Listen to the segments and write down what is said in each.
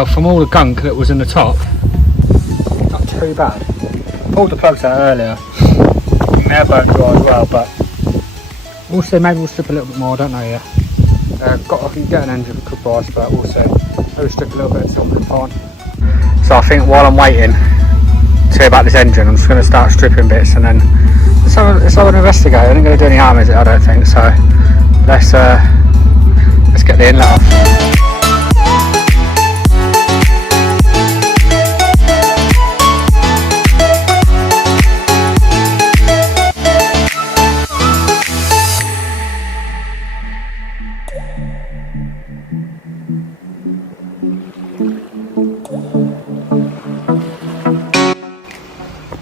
well, from all the gunk that was in the top, not too bad. Pulled the plugs out earlier. They're burnt dry as well, but we'll see. Maybe we'll strip a little bit more, I don't know yet. I can get an engine for good price, but we'll see. Maybe strip a little bit, so I'm fine. So I think while I'm waiting to hear about this engine, I'm just going to start stripping bits, and then let's have an investigate. It ain't going to do any harm, is it? I don't think so. Let's get the inlet off.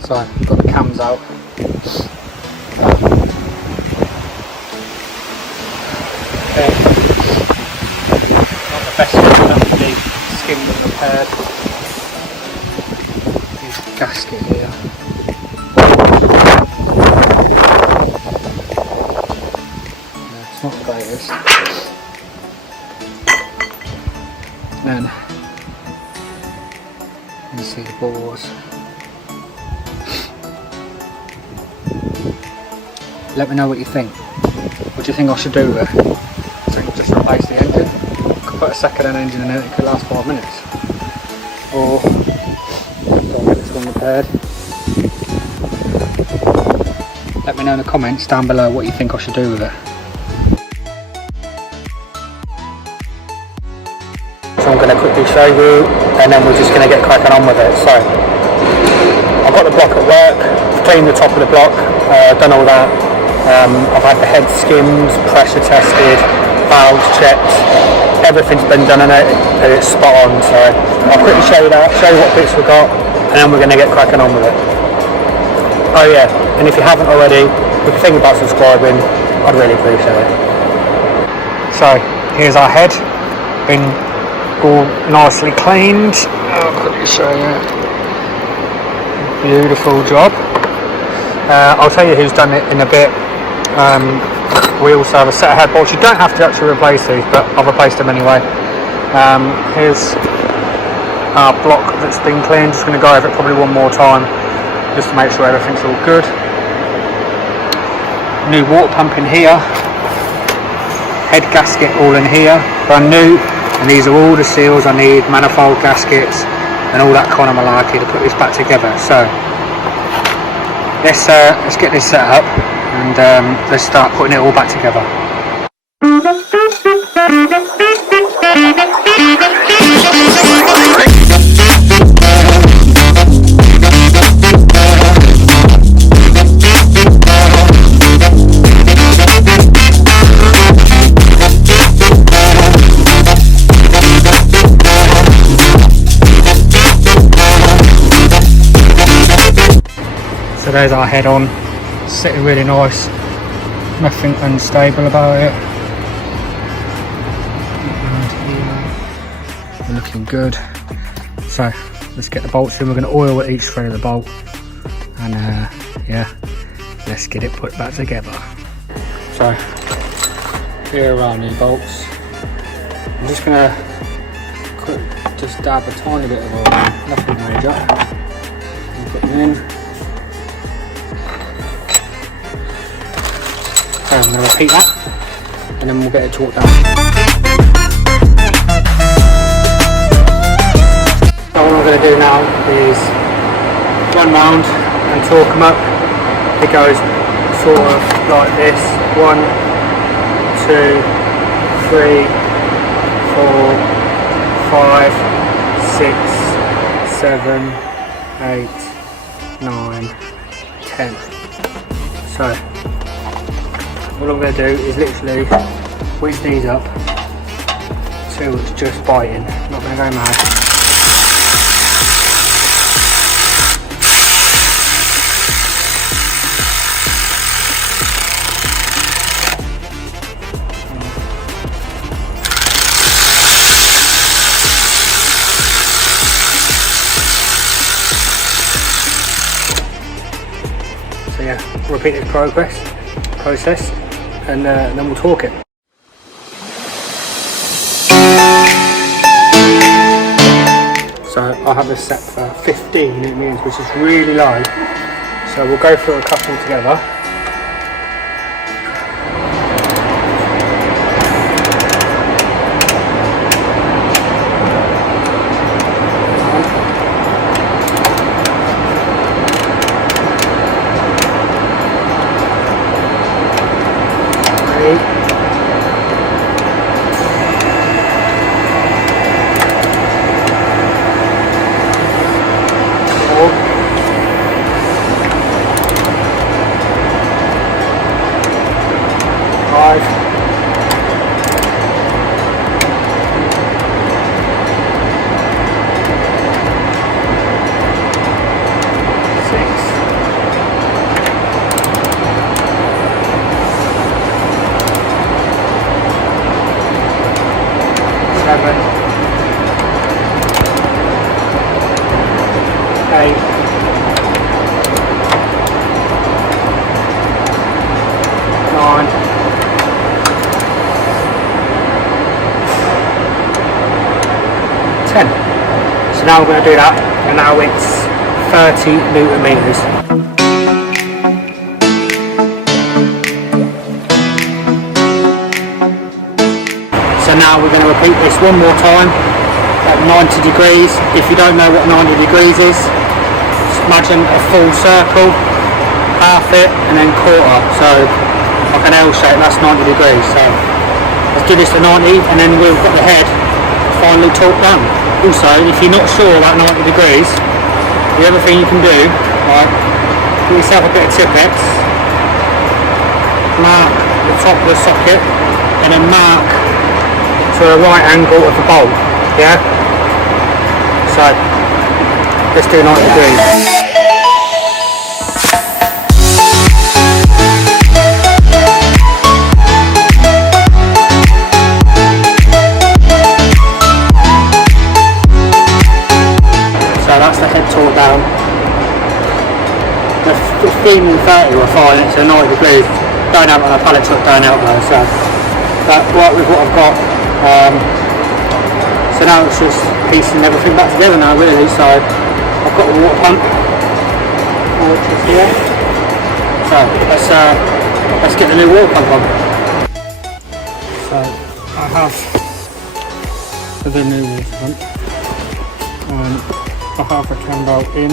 So, got the cams out. Okay. Not the best enough to be skimmed and repaired. Here's the gasket here. Yeah, it's not the greatest. Then you see the bores. Let me know what you think. What do you think I should do there? I think just replace the engine. Could put a second-hand engine in it, it could last 5 minutes. Or I'll get this one repaired. Let me know in the comments down below what you think I should do with it. So I'm going to quickly show you, and then we're just going to get cracking on with it. So I've got the block at work, cleaned the top of the block, done all that. I've had the head skimmed, pressure tested, valves checked, everything's been done in it and it's spot on, so I'll quickly show you that, show you what bits we've got, and then we're going to get cracking on with it. Oh yeah, and if you haven't already, if you think about subscribing, I'd really appreciate it. So here's our head, been all nicely cleaned. I'll quickly show you. Beautiful job. I'll tell you who's done it in a bit. We also have a set of head bolts. You don't have to actually replace these, but I've replaced them anyway. Here's our block that's been cleaned. Just going to go over it probably one more time, just to make sure everything's all good. New water pump in here. Head gasket all in here, brand new. And these are all the seals I need, manifold gaskets, and all that kind of malarkey to put this back together. So let's get this set up and let's start putting it all back together. So there's our head on, sitting really nice, nothing unstable about it. And here, looking good. So let's get the bolts in. We're going to oil each thread of the bolt, and yeah, let's get it put back together. So here are our new bolts. I'm just going to just dab a tiny bit of oil, nothing major, and put them in. So I'm going to repeat that, and then we'll get it torqued down. So what I'm going to do now is run round and torque them up. It goes sort of like this: 1, 2, 3, 4, 5, 6, 7, 8, 9, 10. So what I'm going to do is literally whiz these up till it's just biting. I'm not going to go mad. So yeah, repeat this process. And then we'll torque it. I have this set for 15 Newton meters, which is really low. So we'll go through a couple together. So now we're going to do that, and now it's 30 Newton meters. So now we're going to repeat this one more time at 90 degrees. If you don't know what 90 degrees is, just imagine a full circle, half it, and then quarter. So like an L shape, that's 90 degrees. So let's do this to 90, and then we've got the head finally torqued down. Also, if you're not sure about 90 degrees, the other thing you can do, right, get yourself a bit of Tipex, mark the top of the socket, and then mark to a right angle of the bolt, yeah? So, let's do 90 degrees. That's the head torque down. The 15 and 30 were fine, it's a 90 degrees. Don't help on a pallet truck, don't help though. So, but right with what I've got. So now it's just piecing everything back together now really. So I've got the water pump, which is here. So let's get the new water pump on. So I have the new water pump. I have a cam belt in.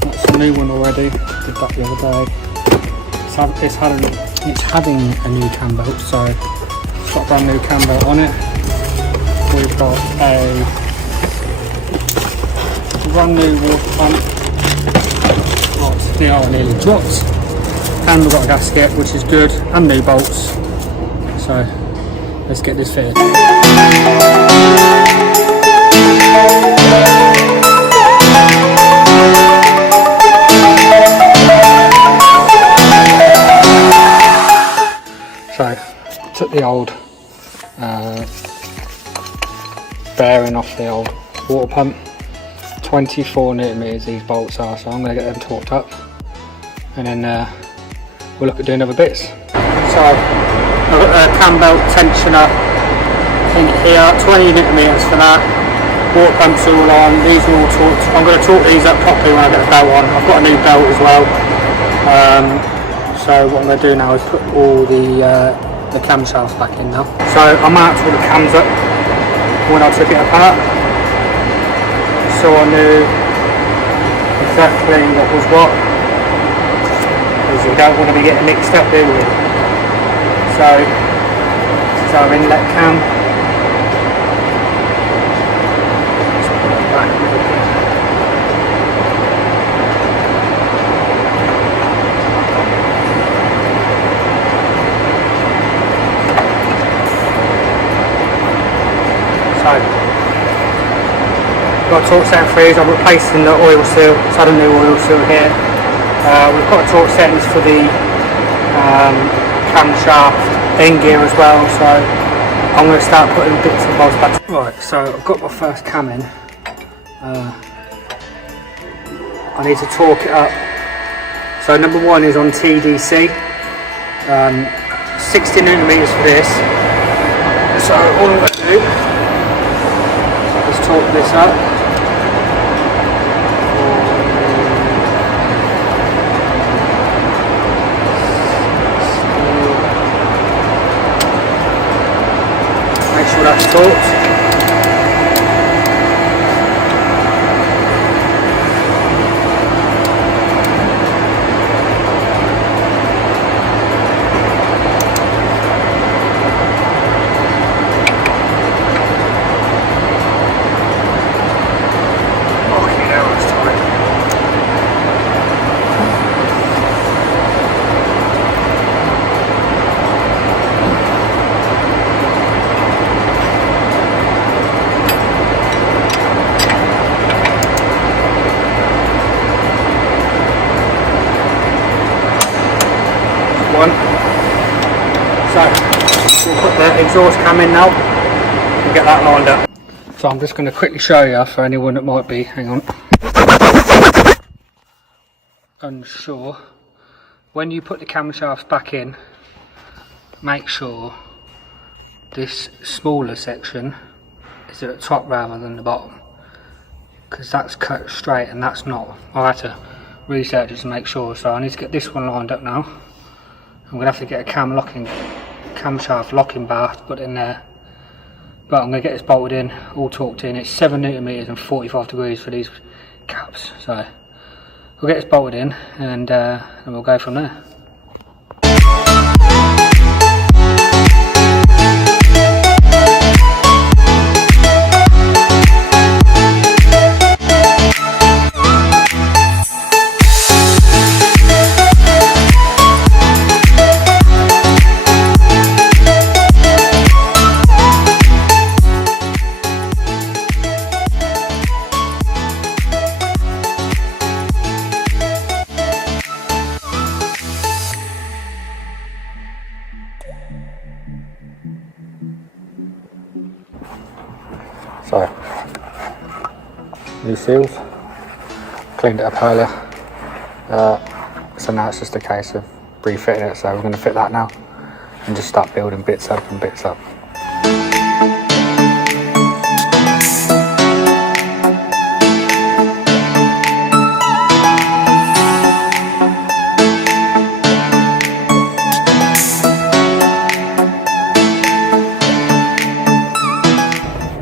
That's a new one already. Did that the other day. It's having a new cam belt, so it's got a brand new cam belt on it. We've got a brand new water pump. Oh, it's nearly dropped. And we've got a gasket, which is good, and new bolts. So let's get this fitted. So, took the old bearing off the old water pump. 24 Newton meters these bolts are, so I'm going to get them torqued up, and then we'll look at doing other bits. So, I've got a cam belt tensioner in here, 20 Newton meters for that. Water pumps all on, these are all torqued. I'm going to torque these up properly when I get the belt on. I've got a new belt as well. So what I'm going to do now is put all the camshafts back in now. So I marked all the cams up when I took it apart, so I knew exactly what was what, because you don't want to be getting mixed up, do you? So this is our inlet cam. Let's put it back with the pin. Got a torque setting freeze. I'm replacing the oil seal, so I had a new oil seal here. We've got torque settings for the camshaft end gear as well, so I'm going to start putting bits and bobs back. Right, so I've got my first cam in. I need to torque it up. So number one is on TDC, 60 Newton meters for this. So all I'm going to do is torque this up. sorts. So we'll put the exhaust cam in now and get that lined up. So I'm just going to quickly show you for anyone that might be, hang on, unsure. When you put the camshafts back in, make sure this smaller section is at the top rather than the bottom, because that's cut straight and that's not. I had to research it to make sure, so I need to get this one lined up now. I'm going to have to get a camshaft locking bar to put in there, but I'm going to get this bolted in, all torqued in. It's 7 Newton meters and 45 degrees for these caps, so we'll get this bolted in and we'll go from there. So, new seals, cleaned it up earlier, so now it's just a case of refitting it, so we're going to fit that now and just start building bits up and bits up.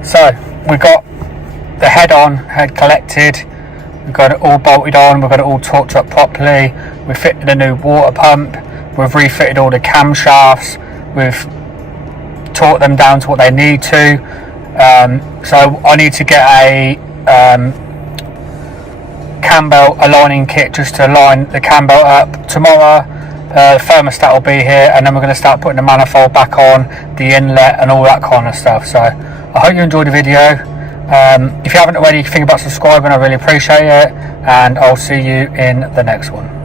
So we got the head collected, we've got it all bolted on, we've got it all torqued up properly, we've fitted a new water pump, we've refitted all the camshafts, we've torqued them down to what they need to. So I need to get a cam belt aligning kit just to line the cam belt up. Tomorrow the thermostat will be here, and then we're going to start putting the manifold back on, the inlet and all that kind of stuff. So I hope you enjoyed the video. If you haven't already, think about subscribing, I really appreciate it, and I'll see you in the next one.